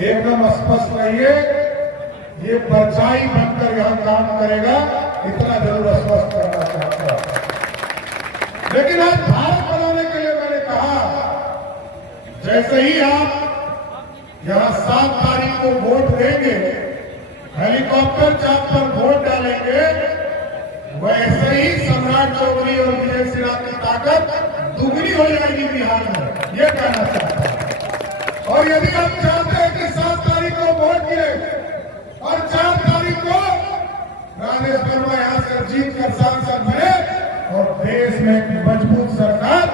एकदम स्पष्ट रहिए, ये परछाई बनकर यहां काम करेगा, इतना जरूर स्पष्ट करना चाहता हूं। लेकिन आज भारत बनाने के लिए मैंने कहा, जैसे ही आप यहां 7 तारीख को वोट देंगे, हेलीकॉप्टर चाप पर वोट डालेंगे, वैसे ही सम्राट चौधरी और विजय सिन्हा की ताकत दुगनी हो जाएगी बिहार में, ये कहना चाहता हूं। और यदि आप चाहते हैं कि 7 तारीख को वोट गिरे और 4 तारीख को राजेश वर्मा यहां से जीत कर सांसद बने और देश में एक मजबूत सरकार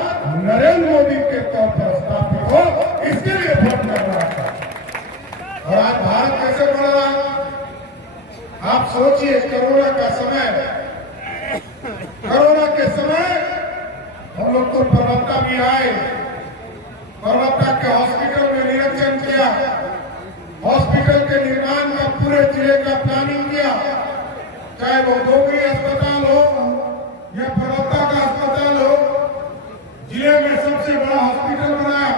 नरेंद्र मोदी के तौर पर स्थापित हो, इसके लिए वोट करना है। और आज भारत कैसे बढ़ रहा है आप सोचिए। कोरोना का समय, कोरोना के समय हम लोग को प्रवक्ता भी आए, प्रवक्ता के हॉस्पिटल में निरीक्षण किया, हॉस्पिटल के निर्माण का पूरे जिले का प्लानिंग किया, चाहे वो गोगरी अस्पताल हो या प्रवक्ता का अस्पताल हो, जिले में सबसे बड़ा हॉस्पिटल बनाया।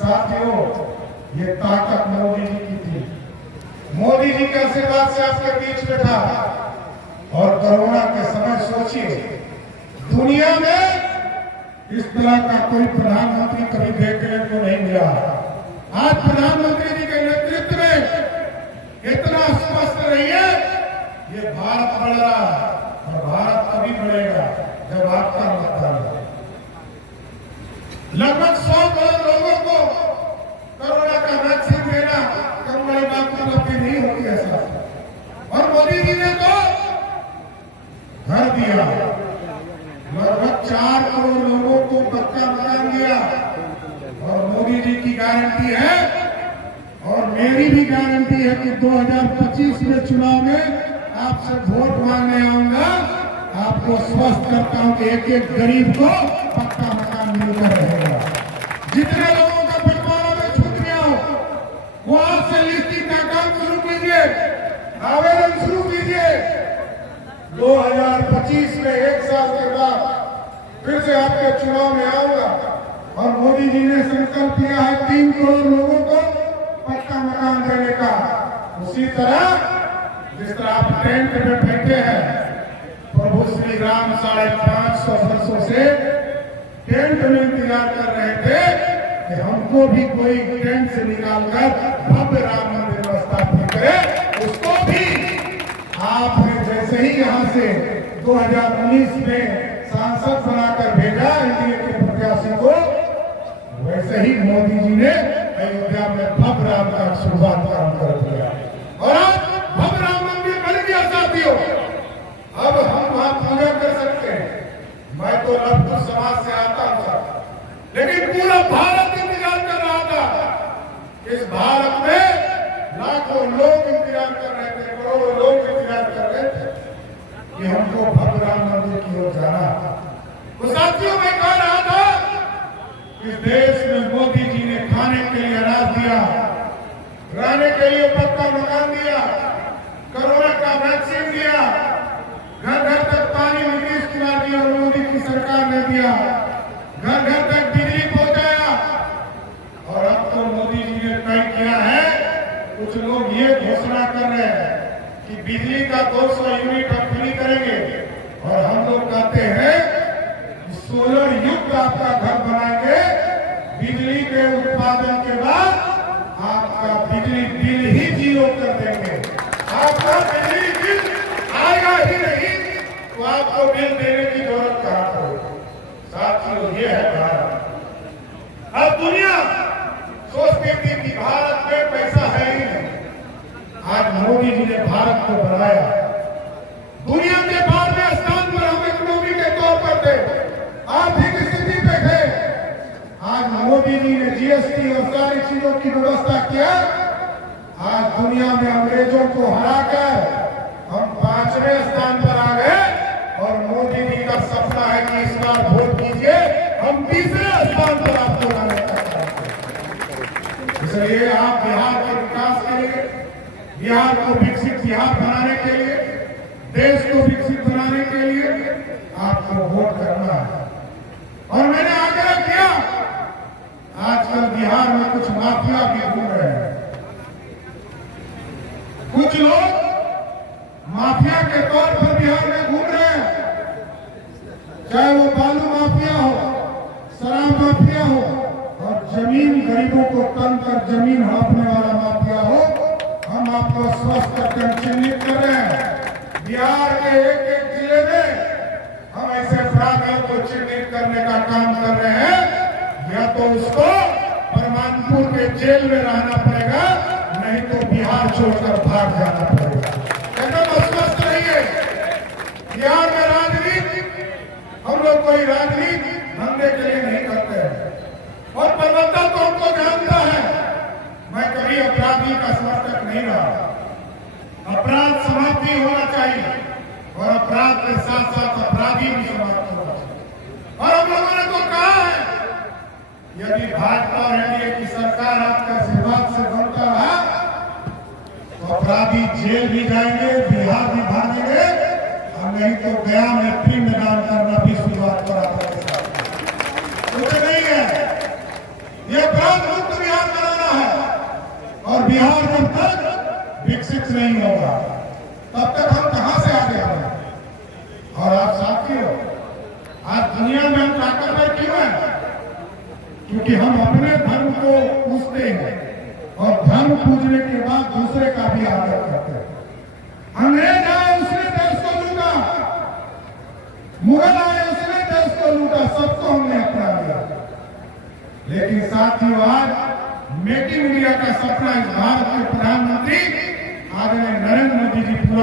साथियों, ये ताकत मोदी जी की थी, मोदी जी के आशीर्वाद से आपके बीच में था। और कोरोना के समय सोचिए, दुनिया में इस तरह का कोई प्रधानमंत्री कभी देखने को नहीं मिला। आज प्रधानमंत्री जी के नेतृत्व में इतना स्पष्ट रहिए, ये भारत बढ़ रहा है और भारत तभी बढ़ेगा जब आपका मतदान है। लगभग 100 करोड़ लोगों को कोरोना का वैक्सीन देना कम बड़ी बात उपलब्धि नहीं होती है साहब। और मोदी जी ने तो घर दिया, लगभग 4 करोड़ लोगों को पक्का मकान दिया। और मोदी जी की गारंटी है और मेरी भी गारंटी है कि 2025 में चुनाव में आपसे वोट मांगने आऊंगा, आपको स्वस्थ करता हूं कि एक एक गरीब को पक्का मकान मिलकर रहेगा। जितने लोगों का बंटवारा में छूट गया हो, वो आज से लिस्टिंग का काम शुरू कीजिए, आवेदन शुरू कीजिए। 2025 में 1 साल के बाद फिर से आपके चुनाव में आऊंगा और मोदी जी ने संकल्प किया है 3 करोड़ लोगों को पक्का मकान देने का। उसी तरह जिस तरह आप टेंट में बैठे हैं, प्रभु श्री राम 550 वर्षों से टेंट में इंतजार कर रहे थे कि हमको भी कोई टेंट से निकालकर भव्य राम मंदिर स्थापित करे। उसको भी आपने जैसे ही यहाँ से 2019 में सांसद बनाकर भेजा एनडीए के प्रत्याशी को, वैसे ही मोदी जी ने अयोध्या में भव्य राम का शुरुआत कर दिया। और आज भव्य राम मंदिर बन गया साथियों। अब हम वहां पूजा कर सकते हैं। मैं तो लखनऊ समाज से आता था, लेकिन पूरा भारत इंतजार कर रहा था। इस भारत में लाखों लोग इंतजार कर रहे थे, करोड़ों लोग इंतजार कर रहे थे कि हमको भव्य राम मंदिर की ओर जाना। तो साथियों, मैं कह रहा था, इस देश में मोदी जी ने खाने के लिए अनाज दिया, रहने के लिए पक्का मकान दिया, कोरोना का वैक्सीन दिया, घर घर तक पानी नीतीश कुमार जी और मोदी की सरकार ने दिया, घर घर तक बिजली पहुंचाया। और अब तो मोदी जी ने तय किया है, कुछ लोग ये घोषणा कर रहे हैं कि बिजली का 200 यूनिट हम फ्री करेंगे। और हम लोग कहते हैं सोलर युक्त आपका घर बनाएंगे, बिजली के उत्पादन के बाद आपका बिजली बिल ही 0 कर देंगे। आपका बिजली बिल आएगा ही नहीं, तो आपको बिल देने की जरूरत कहां पड़ेगी। साथियों, ये है भारत। अब दुनिया सोचती थी कि भारत में पैसा है ही नहीं, आज मोदी जी ने भारत को बनाया। दुनिया के 12वें स्थान पर हम इकोनॉमी के तौर पर थे, आर्थिक स्थिति पे थे। आज मोदी जी ने जीएसटी और सारी चीजों की व्यवस्था किया। आज दुनिया में अंग्रेजों को हराकर हम 5 11वें स्थान पर आ गए और मोदी जी का सपना है कि इस बार वोट कीजिए, हम तीसरे स्थान पर आपको लाने का चाहते हैं। इसलिए आप बिहार के विकास के लिए, बिहार को विकसित बिहार बनाने के लिए, देश को विकसित बनाने के लिए आपको वोट करना है। और मैंने आग्रह किया, आजकल बिहार में कुछ माफिया भी घूम रहे हैं। कुछ लोग माफिया के तौर पर बिहार में घूम रहे हैं, चाहे वो बालू माफिया हो, शराब माफिया हो, और जमीन गरीबों को तंग कर जमीन हड़पने वाला माफिया हो। हम आपको स्पष्ट करके चिन्हित कर रहे हैं। बिहार के एक एक जिले में हम ऐसे अपराधियों को चिन्हित करने का काम कर रहे हैं। या तो उसको परमानपुर के जेल में रहना पड़ेगा, नहीं तो बिहार छोड़कर भाग जाना पड़ेगा। एकदम अस्वस्थ रहिए। बिहार में राजनीति, हम लोग कोई राजनीति धंधे के लिए नहीं करते हैं, और प्रबंधन तो हमको जानता है। मैं कभी अपराधी का समर्थक नहीं रहा। अपराध समाप्ति होना चाहिए, और अपराध के साथ साथ अपराधी भी समाप्त होना चाहिए। और हम लोगों ने तो कहा है, यदि भाजपा और एनडीए की सरकार आपका आशीर्वाद से बनता रहा तो अपराधी जेल भी जाएंगे, बिहार भी भागेंगे, और नहीं तो गया में पिंडदान करना भी शुरुआत करा मुझे नहीं है। ये अपराध मुक्त बिहार बनाना है, और बिहार जब तक विकसित नहीं होगा तब तक हम कहां से आगे आए। और आप साथियों, आज दुनिया में हम ताकतवर क्यों हैं? क्योंकि हम अपने धर्म को पूजते हैं, और धर्म पूजने के बाद दूसरे का भी आदर करते हैं। अंग्रेज आए, उसने देश को लूटा, मुगल आए, उसने देश को लूटा, सबको हमने अपना लिया। लेकिन साथियों, आज मेक इन इंडिया का सपना इस भारत के प्रधानमंत्री आदरणीय नरेंद्र मोदी जी पूरा